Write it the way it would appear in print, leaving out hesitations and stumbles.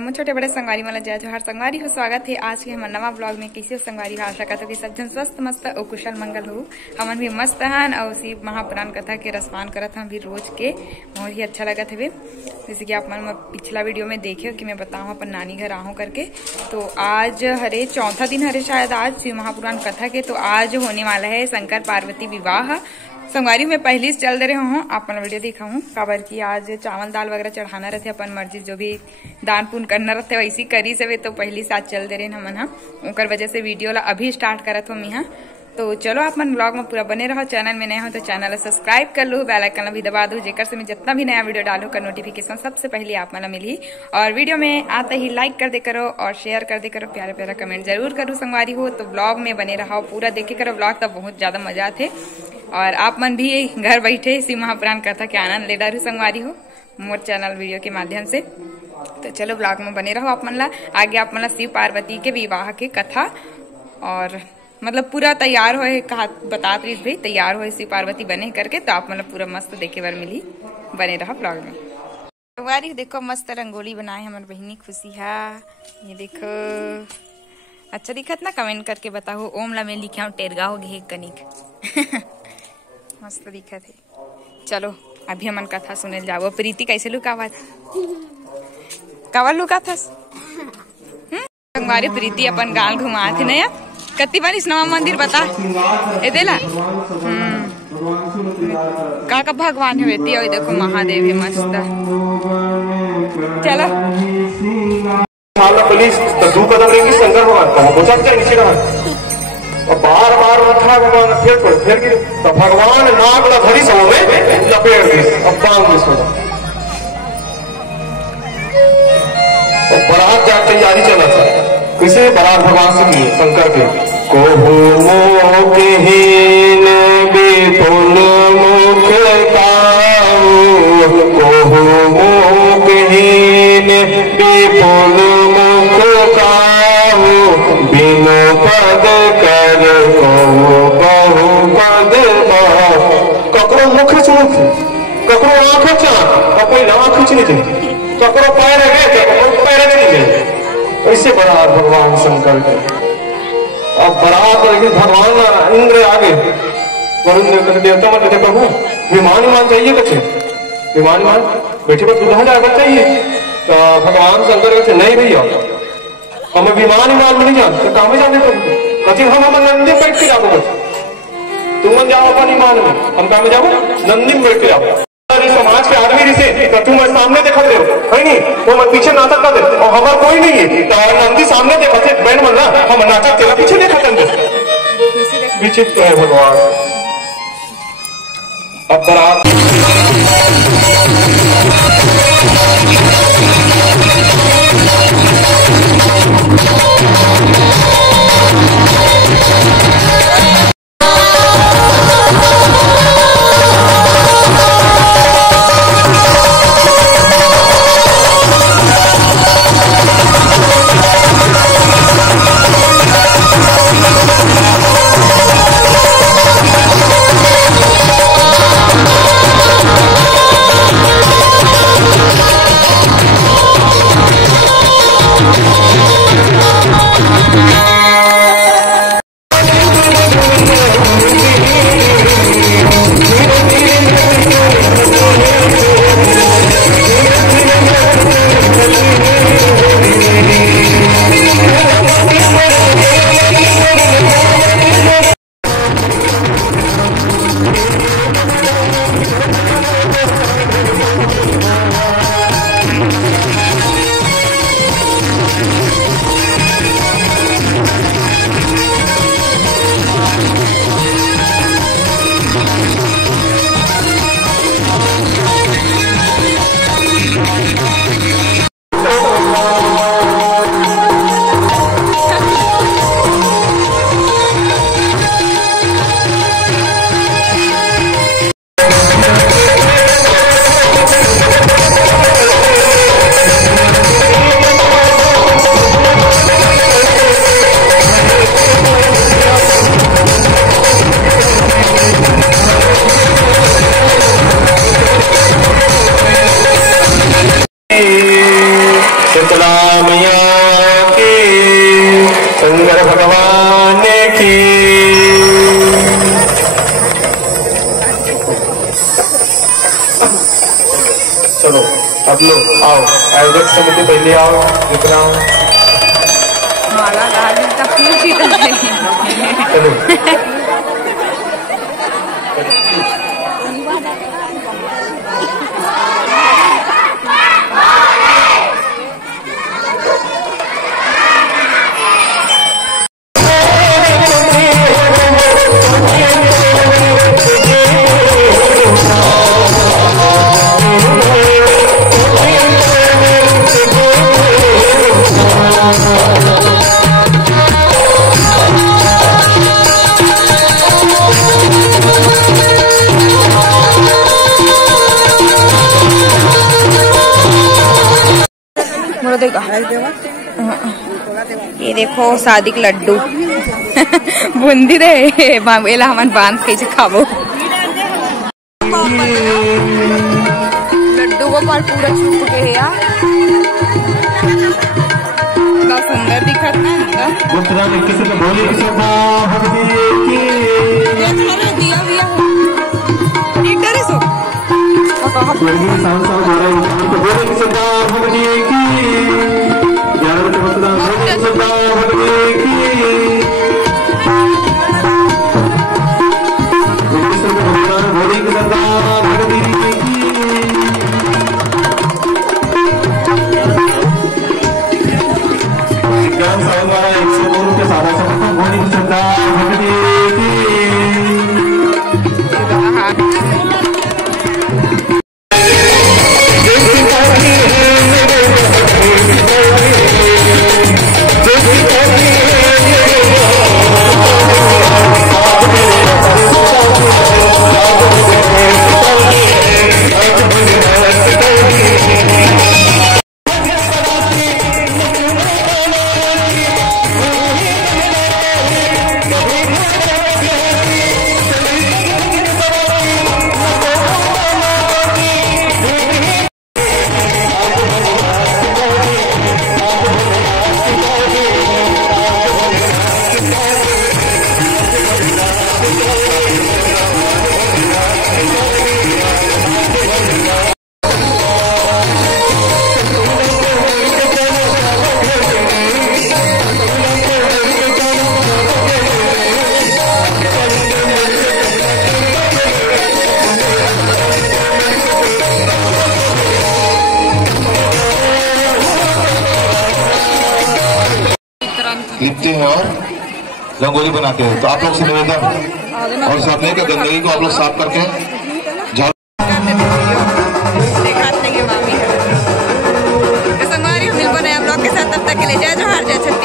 जम्मू छोटे बड़े संगवारी वाला जय जोहार संगवारी हो। स्वागत है आज के हमारे नवा ब्लॉग में। कैसे हो संगवारी हो? आशा करते हो कि सब जन स्वस्थ मस्त और कुशल मंगल हो। हमन भी मस्त हन और उसी महापुराण कथा के रसपान करत हम भी रोज के। बहुत ही अच्छा लगत है। जैसे कि आप मन पिछला वीडियो में देखे हो कि मैं बताऊँ अपन नानी घर आहूँ करके। तो आज हरे चौथा दिन हरे शायद आज महापुराण कथा के। तो आज होने वाला है शंकर पार्वती विवाह। संगवारी में पहली चल दे रहे हूँ अपन वीडियो देखा हूँ काबर की आज चावल दाल वगैरह चढ़ाना रहते अपन मर्जी जो भी दान पुण्य करना रहते वैसी करी से तो पहली साथ चल दे रहे हमन हा ओकर वजह से वीडियो ला अभी स्टार्ट करत हम यहाँ। तो चलो आप मन ब्लॉग में पूरा बने रहो। चैनल में नए हो तो चैनल सब्सक्राइब कर लो, बेल आइकन भी दबा दो जेकर से मैं जितना भी नया वीडियो डालू का नोटिफिकेशन सबसे पहले आप मन मिली। और वीडियो में आते ही लाइक कर दे करो और शेयर कर दे करो, प्यारा प्यारा कमेंट जरूर करो संगवारी हो। तो ब्लॉग में बने रहो, पूरा देखे करो ब्लॉग, तब बहुत ज्यादा मजा आते और आप मन भी घर बैठे इसी महापुराण कथा के आनंद ले डालू संगवारी हो मोर चैनल वीडियो के माध्यम से। तो चलो ब्लॉग में बने रहो। आप मन ला आगे आप मन ला शिव पार्वती के विवाह के कथा और मतलब पूरा तैयार होए कहा बतात रही भाई तैयार होए शिव पार्वती बने करके। तो आप मतलब पूरा मस्त देखे बार मिली, बने रहो ब्लॉग में। संगवारी देखो मस्त रंगोली बनाए हमारी बहनी खुशी है। ये देखो अच्छा दिखत ना, कमेंट करके बताओ। ओम ला मैं लिखा हूँ टेरगा हो गए कनिक मस्त दिखत है। चलो अभी हमन कथा सुने जाओ। प्रीति कैसे लुकावा था कावर लुका था संगवारी। प्रीति अपन गाल घुमा थे नया कति बार इस नवा मंदिर बता ए देला का भगवान है बेटी। और देखो महादेव है मस्त। चलो पुलिस दो कदम रहेगी शंकर भगवान का वो चल नीचे रहा और बार बार उठा भगवान फिर गिर तो भगवान नाग ला धरी सब में लपेट दी अब बांध दी सो और बारात जा तैयारी चला था। किसे बारात भगवान से की शंकर के कोहु मोकहीन विपुल मुख काऊ कोहु मोकहीन विपुल मुख काऊ बिनु पद कर बहु पद ककरो मुख चुख ककरो आंख चाक कोई आंख खींचनी थी ककरो पैर गए पैर नहीं गए। ऐसे बारात भगवान शंकर के अब बारात भगवान इंद्र आगे वरुण देवता मन कहते प्रभु विमान चाहिए कच्चे विमान बैठे पर दुल्हा जाकर चाहिए। तो भगवान शंकर कहते नहीं भैया हम विमान नहीं जानते काम जाने प्रभु कथी हम नंदी बैठ के जाओ तुम मन जाओ अपन विमान में हम काम जाओ नंदी में बैठ के जाओ। समाज के आदमी से तो तुम सामने देखा दे है नहीं वो मैं पीछे नाटक कर दे और हमारा कोई नहीं है तो नंदी सामने देखा थे बैंड मन हम नाटक तेरा पीछे देखा थे विचित्र है भगवान। अब बारात शीतला मैया की, शंकर भगवान की। चलो अब लोग आओ, आयोजक समिति पहले आओ, जितना माला डाल का फूल शीतल है। चलो ये देखो शादी के लड्डू बूंदी दे वेला हमन बांध के खाबो। लड्डू को पर पूरा छुप के है यार, बहुत सुंदर दिखत है ना। दिया दिया लीटर है सो लिखते हैं और रंगोली बनाते हैं। तो आप लोग से निवेदन और सामने के गंदगी को आप लोग साफ करके संगवारी मिल बने आप लोग के साथ, तब तक के लिए जय जोहार, जय छत्तीसगढ़।